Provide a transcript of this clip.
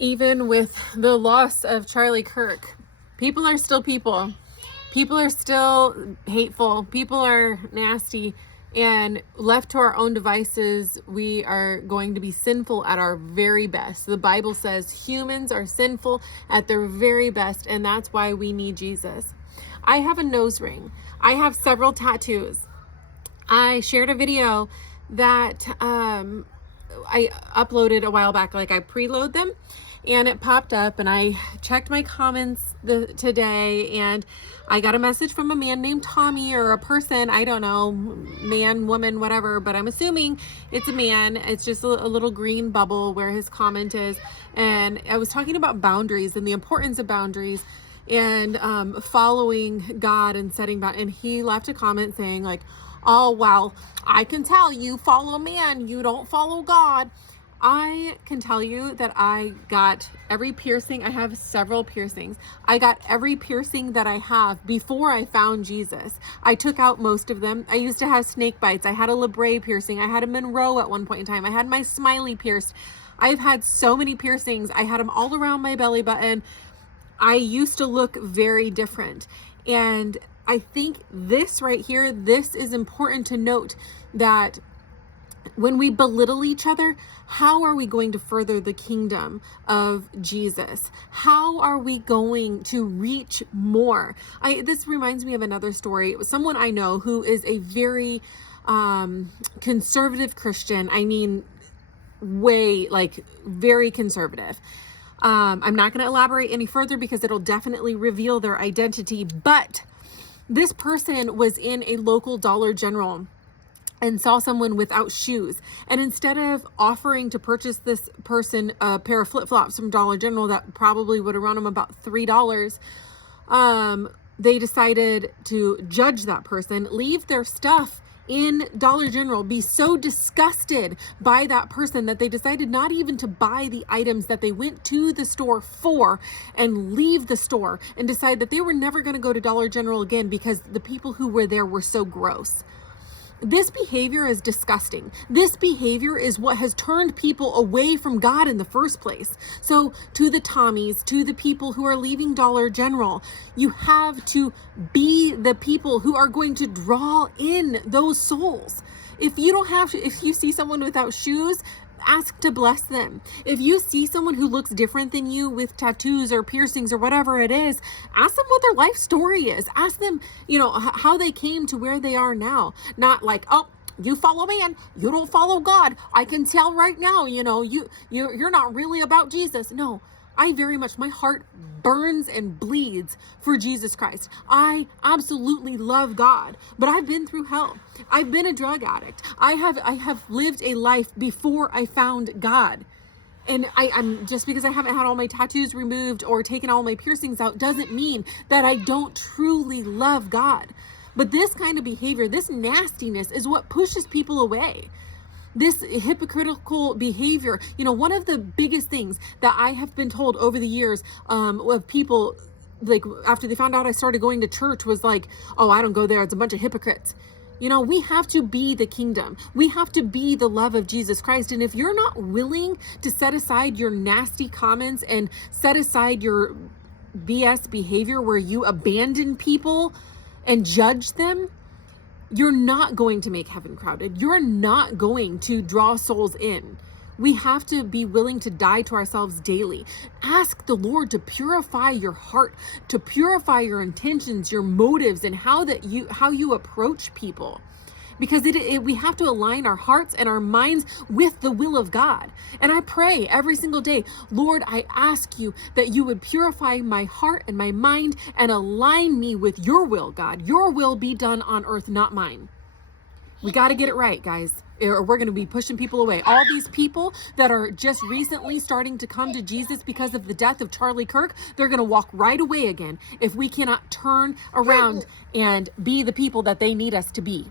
Even with the loss of Charlie Kirk, people are still people. People are still hateful. People are nasty. And left to our own devices, we are going to be sinful at our very best. The Bible says humans are sinful at their very best, and that's why we need Jesus. I have a nose ring. I have several tattoos. I shared a video that I uploaded a while back. Like, I preload them and it popped up, and I checked my comments today, and I got a message from a man named Tommy, or a person, I don't know, man, woman, whatever, but I'm assuming it's a man. It's just a little green bubble where his comment is. And I was talking about boundaries and the importance of boundaries and following God and setting boundaries. And he left a comment saying like, oh, well, I can tell you follow man, you don't follow God. I can tell you that I got every piercing. I have several piercings. I got every piercing that I have before I found Jesus. I took out most of them. I used to have snake bites. I had a labret piercing. I had a Monroe at one point in time. I had my smiley pierced. I've had so many piercings. I had them all around my belly button. I used to look very different. And I think this right here, this is important to note, that when we belittle each other, how are we going to further the kingdom of Jesus? How are we going to reach more? This reminds me of another story. It was someone I know who is a very conservative Christian. I mean, very conservative. I'm not going to elaborate any further because it'll definitely reveal their identity. But this person was in a local Dollar General and saw someone without shoes. And instead of offering to purchase this person a pair of flip-flops from Dollar General that probably would have run them about $3, they decided to judge that person, leave their stuff in Dollar General, be so disgusted by that person that they decided not even to buy the items that they went to the store for, and leave the store and decide that they were never going to go to Dollar General again because the people who were there were so gross. This behavior is disgusting. This behavior is what has turned people away from God in the first place. So to the Tommies, to the people who are leaving Dollar General, you have to be the people who are going to draw in those souls. If you see someone without shoes, ask to bless them. If you see someone who looks different than you with tattoos or piercings or whatever it is, ask them what their life story is. Ask them, how they came to where they are now. Not like, oh, you follow man, you don't follow God. I can tell right now, you're not really about Jesus. No, my heart burns and bleeds for Jesus Christ. I absolutely love God, but I've been through hell. I've been a drug addict. I have lived a life before I found God. And I'm just because I haven't had all my tattoos removed or taken all my piercings out doesn't mean that I don't truly love God. But this kind of behavior, this nastiness, is what pushes people away. This hypocritical behavior, one of the biggest things that I have been told over the years of people, like after they found out I started going to church, was like, oh, I don't go there, it's a bunch of hypocrites. We have to be the kingdom. We have to be the love of Jesus Christ. And if you're not willing to set aside your nasty comments and set aside your BS behavior where you abandon people and judge them, you're not going to make heaven crowded. You're not going to draw souls in. We have to be willing to die to ourselves daily. Ask the Lord to purify your heart, to purify your intentions, your motives, and how you approach people. Because we have to align our hearts and our minds with the will of God. And I pray every single day, Lord, I ask you that you would purify my heart and my mind and align me with your will, God. Your will be done on earth, not mine. We got to get it right, guys, or we're going to be pushing people away. All these people that are just recently starting to come to Jesus because of the death of Charlie Kirk, they're going to walk right away again if we cannot turn around and be the people that they need us to be.